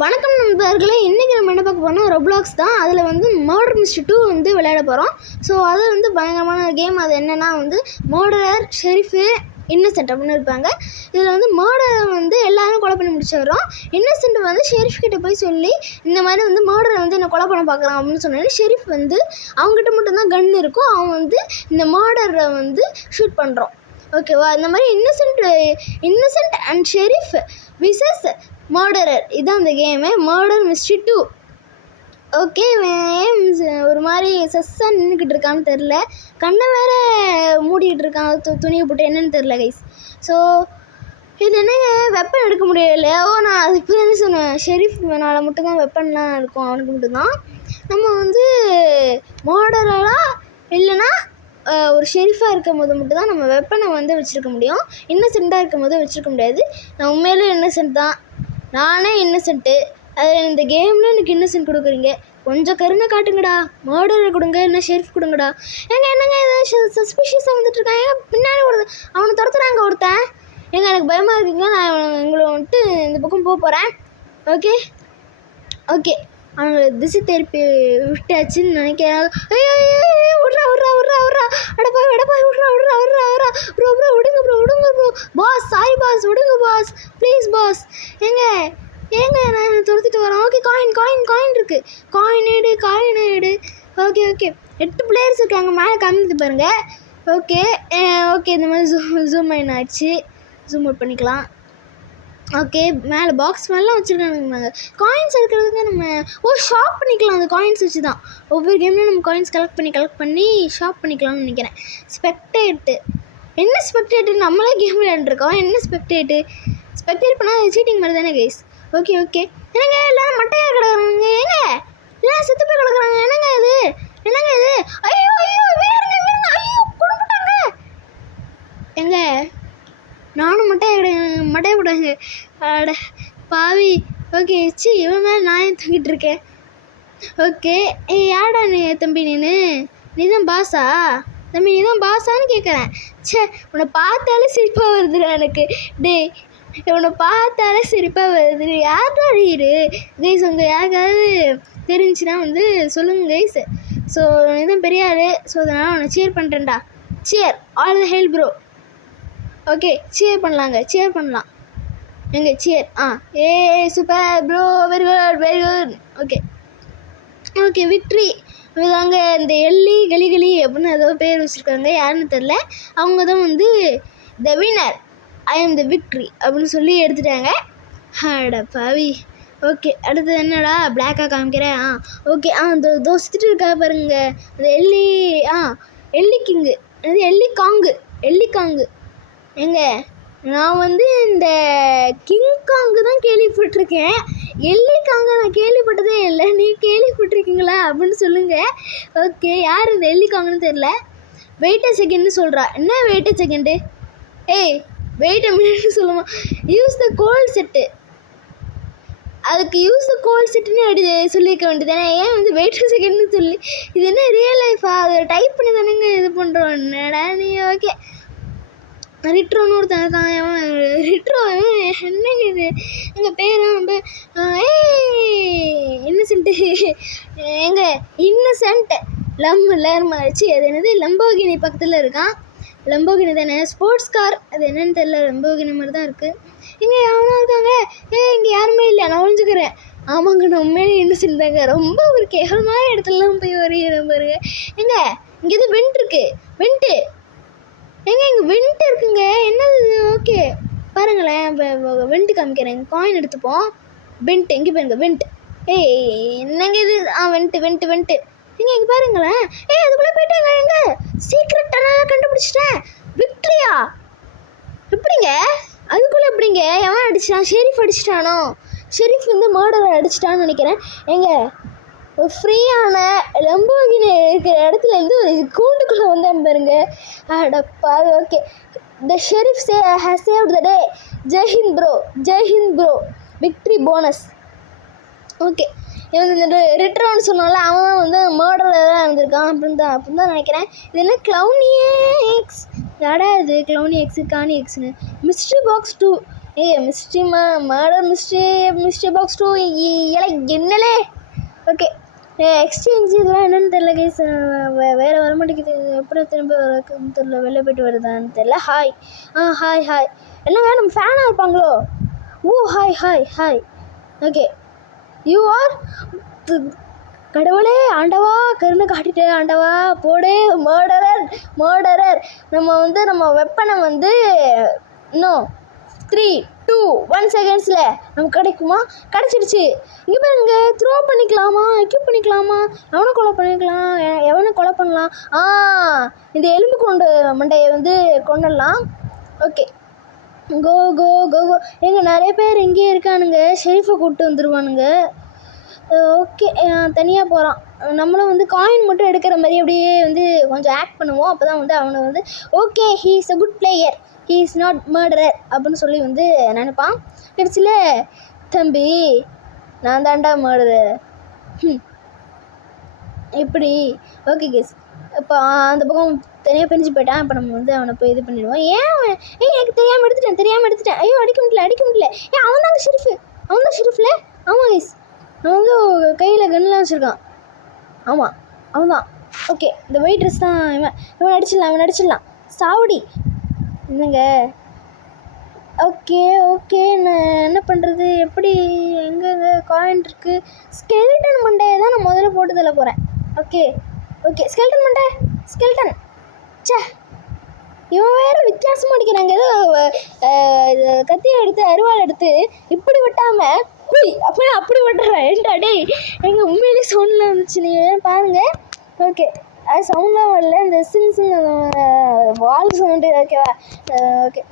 வணக்கம் நண்பர்களே, இன்றைக்கி நம்ம என்ன பார்க்க போகிறோம்னா ரொப்ளாக்ஸ் தான். அதில் வந்து மர்டர் மிஸ்ட்ரி 2 வந்து விளையாட போகிறோம். ஸோ அது வந்து பயங்கரமான கேம். அது என்னென்னா வந்து மர்டரர், ஷெரீஃபு, இன்னசென்ட் அப்படின்னு இருப்பாங்க. இதில் வந்து மர்டரை வந்து எல்லாரும் கொலை பண்ணி முடிச்சிடுறோம். இன்னசென்ட் வந்து ஷெரீஃப் கிட்ட போய் சொல்லி இந்த மாதிரி வந்து மர்டரை வந்து என்னை கொலை பண்ண பார்க்குறான் அப்படின்னு சொன்னாலும் ஷெரீஃப் வந்து அவங்ககிட்ட மட்டும்தான் கன் இருக்கும். அவன் வந்து இந்த மர்டரை வந்து ஷூட் பண்ணுறான். ஓகேவா? இந்த மாதிரி innocent and sheriff vicious murderer, இதுதான் அந்த கேமு. Murder mystery 2. ஓகே, ஒரு மாதிரி சஸ்ஸாக நின்றுக்கிட்டு இருக்கான்னு தெரில, கண்ணை வேறு மூடிக்கிட்டு இருக்கான் துணியை போட்டு, என்னன்னு தெரில கைஸ். ஸோ இது என்னங்க, வெப்பன் எடுக்க முடியல. நான் அது இப்போ தானே சொன்னேன், ஷெரீஃப் மேனால் மட்டும்தான் வெப்பன்லாம் இருக்கும், அவனுக்கு மட்டும்தான். நம்ம வந்து மர்டரராக இல்லைன்னா ஒரு ஷெரீஃபாக இருக்கும் போது மட்டும்தான் நம்ம வெப்பனை வந்து வச்சுருக்க முடியும். இன்னசென்ட்டாக இருக்கும் போது வச்சுருக்க முடியாது. நான் உண்மையிலே இன்னசென்ட் தான், நானே இன்னசென்ட்டு. அதில் இந்த கேமில் எனக்கு இன்னசென்ட் கொடுக்குறீங்க, கொஞ்சம் கருணை காட்டுங்கடா. மர்டரை கொடுங்க, என்ன ஷெரீஃப் கொடுங்கடா. என்னங்க ஏதாவது சஸ்பிஷியஸாக வந்துட்டுருக்காங்க, பின்னாடி அவனை துரத்துறாங்க ஒருத்தன். எனக்கு பயமாக இருக்குங்க. நான் உங்களை வந்துட்டு இந்த பக்கம் போகிறேன். ஓகே ஓகே, அவங்களை திசை திருப்பி விட்டாச்சுன்னு நினைக்கிறேன். ஐயோ விட்றா விட்றா விட்றா விட்றா, அடப்பா விடப்பா, விட்றா விட்றா விட்றா விட்றா ப்ரோ ப்ரோ, விடுங்க ப்ரோ, விடுங்க ப்ரோ. பாஸ் சாரி பாஸ், விடுங்க பாஸ், ப்ளீஸ் பாஸ். ஏங்க நான் துரத்திட்டு வரேன். ஓகே, காயின் இருக்குது, காயின் எடு. ஓகே 8 பிளேயர்ஸ் இருக்காங்க, மேலே காமிக்குது பாருங்க. ஓகே, இந்த மாதிரி ஜூம் இன் ஆச்சு, ஜூம் அவுட் பண்ணிக்கலாம். ஓகே, மேலே பாக்ஸ் மேலாம் வச்சுருக்காங்க. காயின்ஸ் இருக்கிறதுக்கு நம்ம ஷாப் பண்ணிக்கலாம். அந்த காயின்ஸ் வச்சு தான் ஒவ்வொரு கேம்லேயும் நம்ம காயின்ஸ் கலெக்ட் பண்ணி ஷாப் பண்ணிக்கலாம்னு நினைக்கிறேன். ஸ்பெக்டேட்டு, என்ன ஸ்பெக்டேட்டு? நம்மளே கேம் விளையாண்டுருக்கோம். என்ன ஸ்பெக்டேட் பண்ணால் சீட்டிங் மாதிரி தானே கைஸ். ஓகே என்னங்க எல்லோரும் மட்டையாக கிடக்குறாங்க, ஏங்க எல்லாம் செத்து போய் கிடக்குறாங்க. என்னங்க இது ஐயோ வீருங்க, ஐயோ கொடுத்துட்டாங்க. எங்க நானும் மட்டையை விடாங்க, அட பாவி. ஓகே, இவன் மேலே நான் ஏன் தூக்கிட்டு இருக்கேன். ஓகே, யாடா நீ தம்பி, நீ தான் பாஸா தம்பி? நீ தான் பாஸான்னு கேட்குறேன். உன்னை பார்த்தாலே சிரிப்பாக வருதுடா எனக்கு. உன்னை பார்த்தாலே சிரிப்பாக வருது. யார்டா நீரு கைஸ்? உங்கள் யாருக்காவது தெரிஞ்சுன்னா வந்து சொல்லுங்கள் கைஸ். ஸோ நீ தான் பெரிய ஆள், ஸோ அதனால் உன்னை சேர் பண்ணுறேன்டா. Share all the hell bro. Okay, share பண்ணலாம். எங்கே share? Super bro, very good. Okay victory. இவங்க இந்த கலி அப்படின்னு ஏதோ பேர் வச்சுருக்காங்க, யாருன்னு தெரில. அவங்க தான் வந்து த வின்னர், ஐ ஆம் த விக்ட்ரி அப்படின்னு சொல்லி எடுத்துட்டாங்க. அட பாவி. ஓகே, அடுத்தது என்னடா பிளாக்காக காமிக்கிறேன். ஓகே, இந்த தோசிட்டு இருக்கா பாருங்க, அது எல்லி கிங்கு, அது எல்லி காங்கு. ஏங்க நான் வந்து இந்த கிங்காங்கு தான் கேள்விப்பட்டிருக்கேன், எல்லிகாங்கு நான் கேள்விப்பட்டதே இல்லை. நீ கேள்விப்பட்டிருக்கீங்களா அப்படின்னு சொல்லுங்கள். ஓகே, யார் இந்த எல்லிகாங்குன்னு தெரில. வெயிட் அ செகண்ட்னு சொல்கிறா. என்ன wait a second? Wait a மினிட்னு சொல்லுமா? யூஸ் த கோல்ட் செட்டு, அதுக்கு யூஸ் த கோல்ட் செட்டுன்னு அப்படி சொல்லியிருக்க வேண்டியதானே. ஏன் வந்து வெயிட் அ செகண்ட்னு சொல்லி, இது என்ன ரியல் லைஃபா? அதை டைப் பண்ணி தானேங்க இது பண்ணுறோம். என்னடா நீ? ஓகே, ரிட்ரோன்னு ஒருத்தன் இருக்கான். ரிட்ரோ என்னங்க இது? எங்கள் பேர் நம்ம இன்னசென்ட்டு. இன்னசென்ட் லம்மாச்சு. அது என்னது, லம்போகினி பக்கத்தில் இருக்கான். லம்போகினி தானே, ஸ்போர்ட்ஸ் கார். அது என்னன்னு தெரியல, லம்போகினி மாதிரி தான் இருக்குது. இங்கே எவனோ இருக்காங்க. இங்கே யாருமே இல்லை, நான் ஒழிஞ்சுக்கிறேன். ஆமாங்க, நான் உண்மையிலே இன்னசென்ட் தாங்க. ரொம்ப ஒரு கேவலமான இடத்துலலாம் போய் வரையிற பாருங்க. இங்கே இது வெண்ட் இருக்குது, வெண்ட்டு. இங்கே வெண்ட் இருக்குங்க, என்னது? ஓகே பாருங்களேன், இப்போ வெண்ட்டு காமிக்கிறேன். காயின் எடுத்துப்போம். வெண்ட் இங்கே பாருங்க, வெண்ட். என்னங்க இது? வெண்ட்டு. இங்கே பாருங்களேன். அதுக்குள்ளே போயிட்டாங்க. எங்க சீக்ரெட் டனலை கண்டுபிடிச்சிட்டேன். விக்ட்ரியா? எப்படிங்க அதுக்குள்ளே? எப்படிங்க எவன் அடிச்சிட்டான்? ஷெரீஃப் அடிச்சிட்டானோ? ஷெரீஃப் வந்து மர்டரை அடிச்சிட்டான்னு நினைக்கிறேன். ஃப்ரீயான லம்போகினி இருக்கிற இடத்துலேருந்து ஒரு கூண்டுக்குள்ளே வந்தேன் பாருங்க. அடப்பா. Okay, the sheriff has saved the day. Jai Hind bro, victory bonus. Okay, இவங்க இந்த ரிட்ரோன்னு சொன்னால அவன் தான் வந்து மர்டரில் தான் இருந்திருக்கான் அப்படின்னு தான் நினைக்கிறேன். இது என்ன க்ளவுனி எக்ஸ்? யாடா இது க்ளவுனி எக்ஸு, காணி எக்ஸ்னு? Mystery box 2 mystery murder mystery box 2 இலை என்னலே. ஓகே எக்ஸ்சேஞ்ச் இதெல்லாம் என்னென்னு தெரில கைஸ். வேறு வர மாட்டேங்குது. எப்படி திரும்ப வரக்குன்னு தெரில. வெளில போய்ட்டு வருதான்னு தெரில. Hi hi hi. என்னங்க நம்ம ஃபேனாக இருப்பாங்களோ? Oh hi hi hi. Okay you are கடவுளே ஆண்டவா கருணை காட்டிட்டு ஆண்டவா போடு. மர்டரர் நம்ம வெப்பனை இன்னும் 3 2 1 செகண்ட்ஸில் நமக்கு கிடைக்குமா? கிடச்சிடுச்சு. இங்கே பாருங்க த்ரோ பண்ணிக்கலாமா? எக்யூப் பண்ணிக்கலாமா? எவனை கொலை பண்ணலாம்? இந்த எலும்பு கொண்டு மண்டையை கொண்டுடலாம். ஓகே கோ கோ கோ கோ. எங்கே நிறைய பேர் இங்கேயே இருக்கானுங்க. ஷெரீஃபை கூப்பிட்டு வந்துடுவானுங்க. ஓகே தனியாக போகிறான். நம்மளும் காயின் மட்டும் எடுக்கிற மாதிரி அப்படியே கொஞ்சம் ஆக்ட் பண்ணுவோம். அப்போ தான் அவனை okay he is a good player, he is not murderer அப்படின்னு சொல்லி நினைப்பான். கடைசியில் தம்பி நான் தாண்டா மர்டரர் எப்படி. ஓகே கேஸ் இப்போ அந்த பக்கம் தனியாக பிரிஞ்சு போயிட்டான். இப்போ நம்ம அவனை போய் இது பண்ணிடுவோம். எனக்கு தெரியாமல் எடுத்துட்டேன். ஐயோ அடிக்க முடியல. அவன் தான் ஷெரீஃப்ல. ஆமாம் கேஸ் அவன் கையில் கன்லாம் வச்சுருக்கான். ஆமாம் அவன் தான். ஓகே இந்த ஒயிட் ட்ரெஸ் தான் இவன் அடிச்சிடலாம். சாவடி என்னங்க. ஓகே நான் என்ன பண்ணுறது? எப்படி எங்கே காயின் இருக்குது? ஸ்கெல்டன் மண்டையை தான் நான் முதல்ல போட்டு தள்ள போகிறேன். ஓகே ஸ்கெல்டன் மண்டை சே இவன் வேறு வித்தியாசமாக அடிக்கிறாங்க. ஏதோ கத்தியை எடுத்து அருவாள் எடுத்து இப்படி வெட்டாமல் அப்படி வெட்டுறேன். ஏன்டா டேய் எங்கள் உண்மையிலே சவுண்டில் இருந்துச்சு. நீங்கள் பாருங்கள். ஓகே அது சவுண்டாக வரல. இந்த சிங் வால் சவுண்டு. ஓகேவா? ஓகே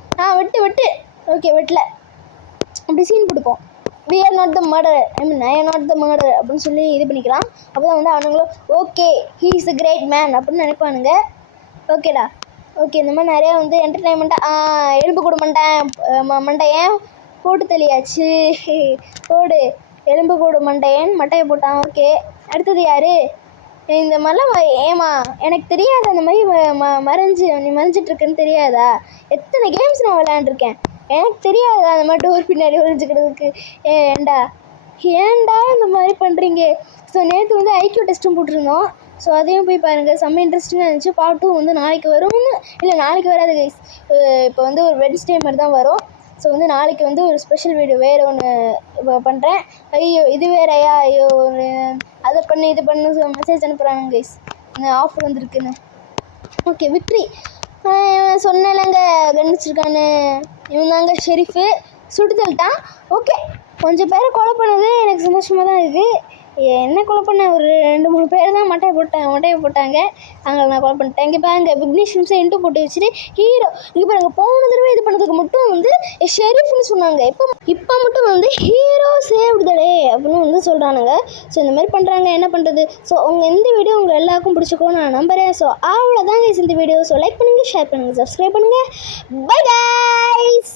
வெட்டு. ஓகே வெட்டல. அப்படி சீன் கொடுப்போம். we are not the murderer, I am not the murderer அப்படின்னு சொல்லி இது பண்ணிக்கலாம். அப்போ தான் அவனுங்களும் okay he is a great man அப்படின்னு நினைப்பானுங்க. ஓகேடா. ஓகே இந்த மாதிரி நிறையா என்டர்டைன்மெண்ட்டாக எலும்பு கூட மண்டையன் போட்டு தெளியாச்சு. போடு எலும்பு கூடு மட்டையை போட்டான். ஓகே அடுத்தது யார்? இந்த மாதிரிலாம் எனக்கு தெரியாது. அந்த மாதிரி நீ மறைஞ்சிட்ருக்குன்னு தெரியாதா? எத்தனை கேம்ஸ் நான் விளையாண்டுருக்கேன். எனக்கு தெரியாது அந்த மாதிரி டோர் பின்னாடி ஒழிஞ்சிக்கிறதுக்கு. ஏன்டா இந்த மாதிரி பண்ணுறீங்க? ஸோ நேற்று ஐக்யூ டெஸ்ட்டும் போட்டிருந்தோம். ஸோ அதையும் போய் பாருங்கள். செம்ம இன்ட்ரெஸ்டிங்காக இருந்துச்சு. பார்ட் 2 நாளைக்கு வரும்னு இல்லை நாளைக்கு வராது கைஸ். இப்போ ஒரு வெட்னஸ்டே மாதிரி தான் வரும். ஸோ நாளைக்கு ஒரு ஸ்பெஷல் வீடியோ வேறு ஒன்று பண்ணுறேன். ஐயோ இது வேறையா? ஐயோ அதை பண்ணு இது பண்ணு மெசேஜ் அனுப்புகிறாங்க கைஸ். ஆஃபர் வந்துருக்குன்னு. ஓகே விக்ட்ரி சொன்னேன்லங்க கண்டிச்சிருக்கான்னு. இவன் தாங்க ஷெரீஃபு. சுட்டு தள்ளிட்டான். ஓகே கொஞ்சம் பேரை கொலை பண்ணது எனக்கு சந்தோஷமாக தான் இருக்குது. என்ன கொலை பண்ண ஒரு 2-3 பேர் தான் மட்டையை போட்டாங்க. அங்கே நான் கொலை பண்ணிட்டேன். இங்கே பாருங்க விக்னேஷ் இன்ட்டு போட்டு வச்சுட்டு ஹீரோ. இங்கே பாருங்க போன தடவை இது பண்ணதுக்கு மட்டும் ஷெரீஃப்னு சொன்னாங்க. இப்போ மட்டும் ஹீரோ சேவ்டுதே அப்படின்னு சொல்கிறானுங்க. ஸோ இந்த மாதிரி பண்ணுறாங்க. என்ன பண்ணுறது? ஸோ இந்த வீடியோ உங்கள் எல்லாருக்கும் பிடிச்சிக்கோ நான் நம்புகிறேன். ஸோ அவ்வளோதாங்க இந்த வீடியோ. ஸோ லைக் பண்ணுங்கள், ஷேர் பண்ணுங்கள், சப்ஸ்கிரைப் பண்ணுங்கள். Bye guys.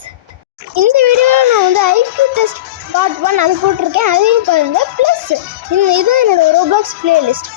இந்த வீடியோவில் நான் ஐக்யூ டெஸ்ட் பார்ட் 1 அது போட்டிருக்கேன். அதையும் பாருங்கள். ப்ளஸ் இது என்னோடய ரோப்ளாக்ஸ் பிளேலிஸ்ட்.